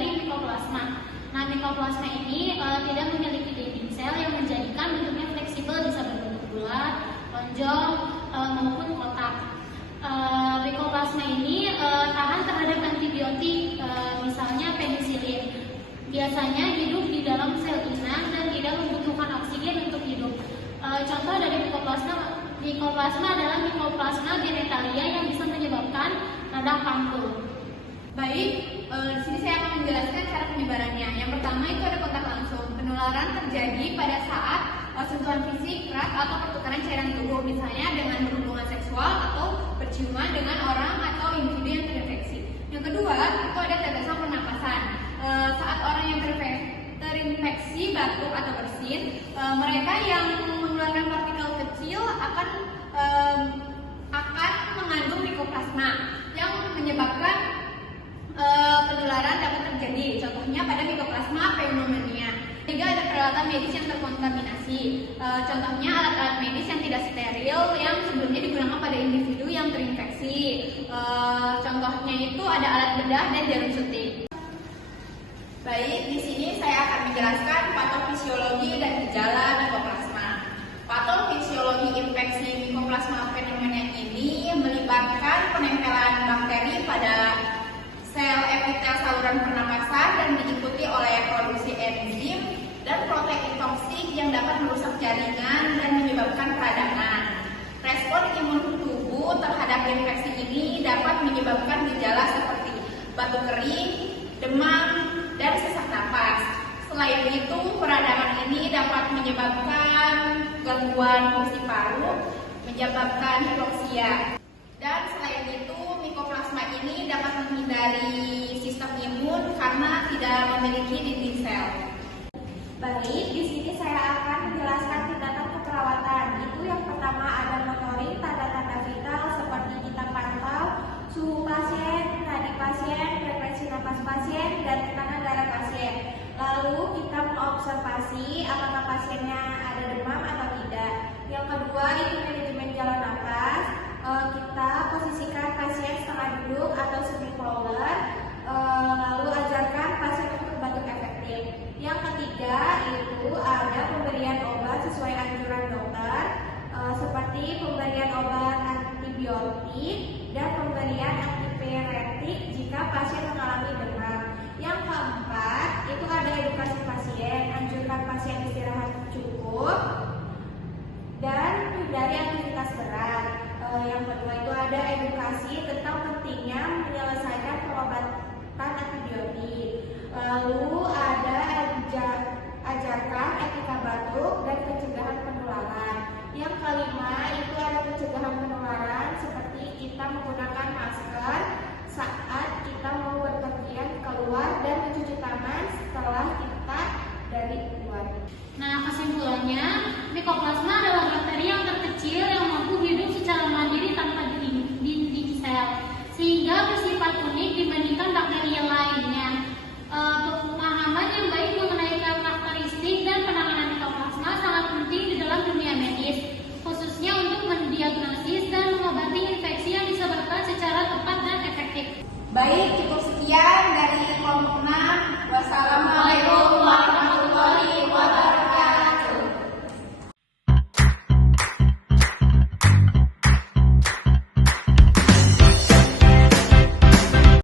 dari mikoplasma. Nah, mikoplasma ini tidak memiliki dinding sel yang menjadikan bentuknya fleksibel, bisa berbentuk bulat, lonjong, maupun kotak. Mikoplasma ini tahan terhadap antibiotik, misalnya penisilin. Biasanya hidup di dalam sel inang dan tidak membutuhkan oksigen untuk hidup. Contoh dari mikoplasma adalah mikoplasma genitalia yang bisa menyebabkan radang pankul. Baik, di sini saya akan menjelaskan cara penyebarannya. Yang pertama itu ada kontak langsung. Penularan terjadi pada saat sentuhan fisik, erat, atau pertukaran cairan tubuh, misalnya dengan berhubungan seksual atau berciuman dengan orang atau individu yang terinfeksi. Yang kedua itu ada tetesan pernapasan. Saat orang yang terinfeksi batuk atau bersin, mereka yang mengeluarkan partikel kecil akan mengandung mikoplasma yang menyebabkan penularan dapat terjadi. Contohnya pada mikoplasma pneumonia. Ketiga, ada peralatan medis yang terkontaminasi. Contohnya alat-alat medis yang tidak steril yang sebelumnya digunakan pada individu yang terinfeksi. Contohnya itu ada alat bedah dan jarum suntik. Baik, di sini saya akan menjelaskan patofisiologi dan gejala mikoplasma. Patofisiologi infeksi mikoplasma pneumonia ini melibatkan penempelan bakteri pada sel epitel saluran pernapasan dan diikuti oleh produksi enzim dan protein toksik yang dapat merusak jaringan dan menyebabkan peradangan. Respon imun tubuh terhadap infeksi ini dapat menyebabkan gejala seperti batuk kering, demam, dan sesak napas. Selain itu, peradangan ini dapat menyebabkan gangguan fungsi paru, menyebabkan hipoksia. Dan selain itu, mikoplasma ini dapat menghindari sistem imun karena tidak memiliki dinding sel. Baik, di sini saya akan menjelaskan tindakan keperawatan. Itu yang pertama ada monitoring tanda-tanda vital seperti kita pantau suhu pasien, nadi pasien, frekuensi napas pasien, dan tekanan darah pasien. Lalu kita mengobservasi apakah pasiennya ada demam atau tidak. Yang kedua itu manajemen jalan napas. Kita posisikan pasien setengah duduk atau semi crawler, lalu ajarkan pasien untuk batuk efektif. Yang ketiga itu ada pemberian obat sesuai anjuran dokter, seperti pemberian obat antibiotik dan pemberian antipiretik jika pasien mengalami demam. Yang keempat itu ada edukasi pasien, anjurkan pasien istirahat cukup dan hindari aktivitas berat. Yang kedua itu ada edukasi tentang pentingnya menyelesaikan pengobatan antibiotik. Lalu